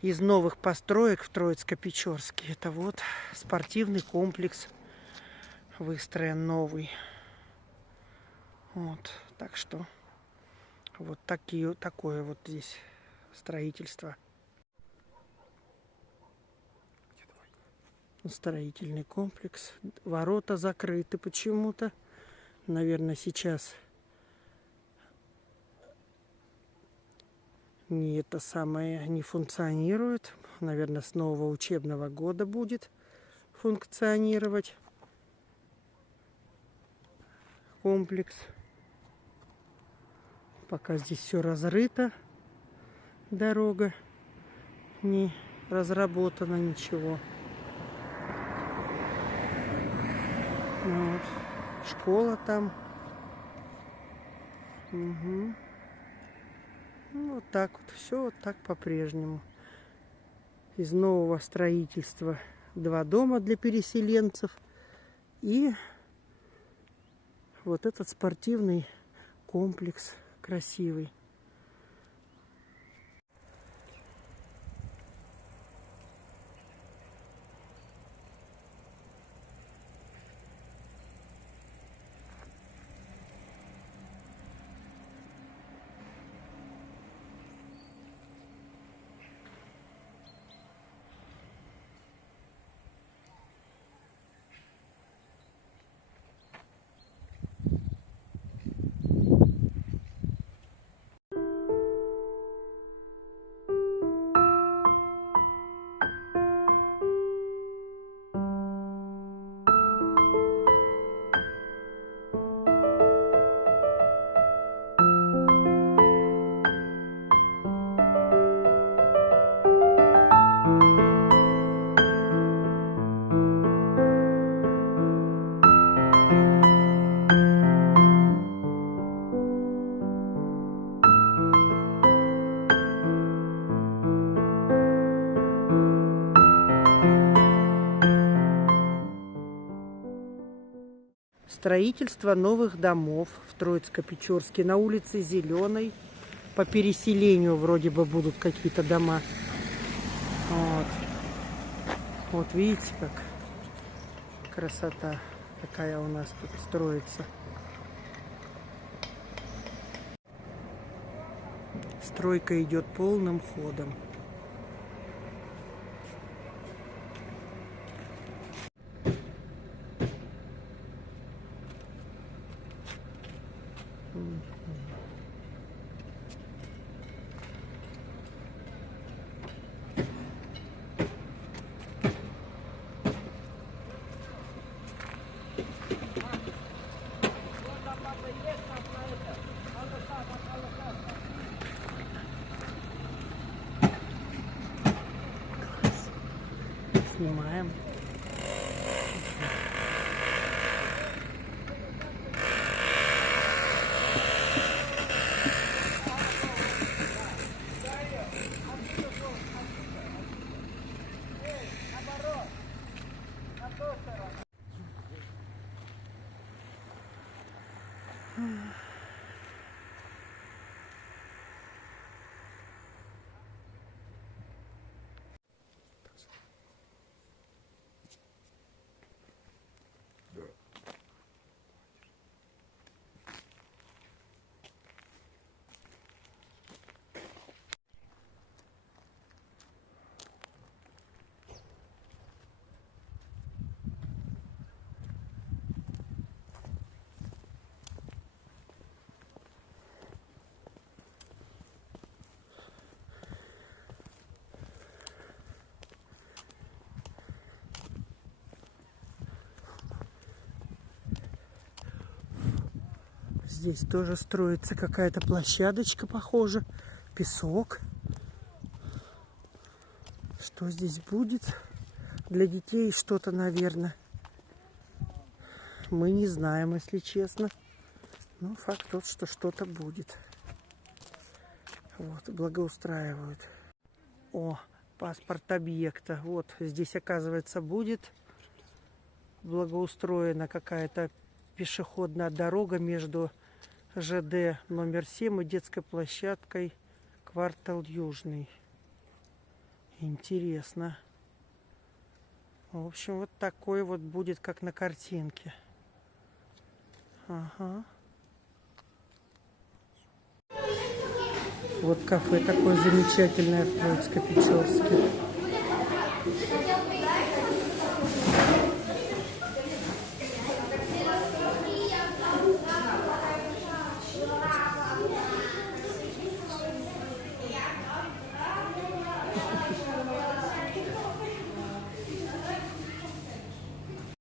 из новых построек в Троицко-Печорске. Это вот спортивный комплекс выстроен новый. Вот, так что вот такое вот здесь строительство. Строительный комплекс. Ворота закрыты почему-то. Наверное, сейчас не это самое не функционирует. Наверное, с нового учебного года будет функционировать комплекс. Пока здесь все разрыто, дорога не разработана, ничего. Вот. Школа там. Угу. Ну, вот так вот. Все вот так по-прежнему. Из нового строительства 2 дома для переселенцев. И вот этот спортивный комплекс красивый. Строительство новых домов в Троицко-Печорске на улице Зеленой. По переселению вроде бы будут какие-то дома. Вот. Вот видите, как красота какая у нас тут строится. Стройка идет полным ходом. Снимаем. Здесь тоже строится какая-то площадочка, похоже. Песок. Что здесь будет? Для детей что-то, наверное. Мы не знаем, если честно. Но факт тот, что что-то будет. Вот, благоустраивают. О, паспорт объекта. Вот, здесь, оказывается, будет благоустроена какая-то пешеходная дорога между ЖД номер 7 и детской площадкой квартал Южный. Интересно. В общем, вот такой вот будет, как на картинке. Ага. Вот кафе такое замечательное в Троицко-Печорске.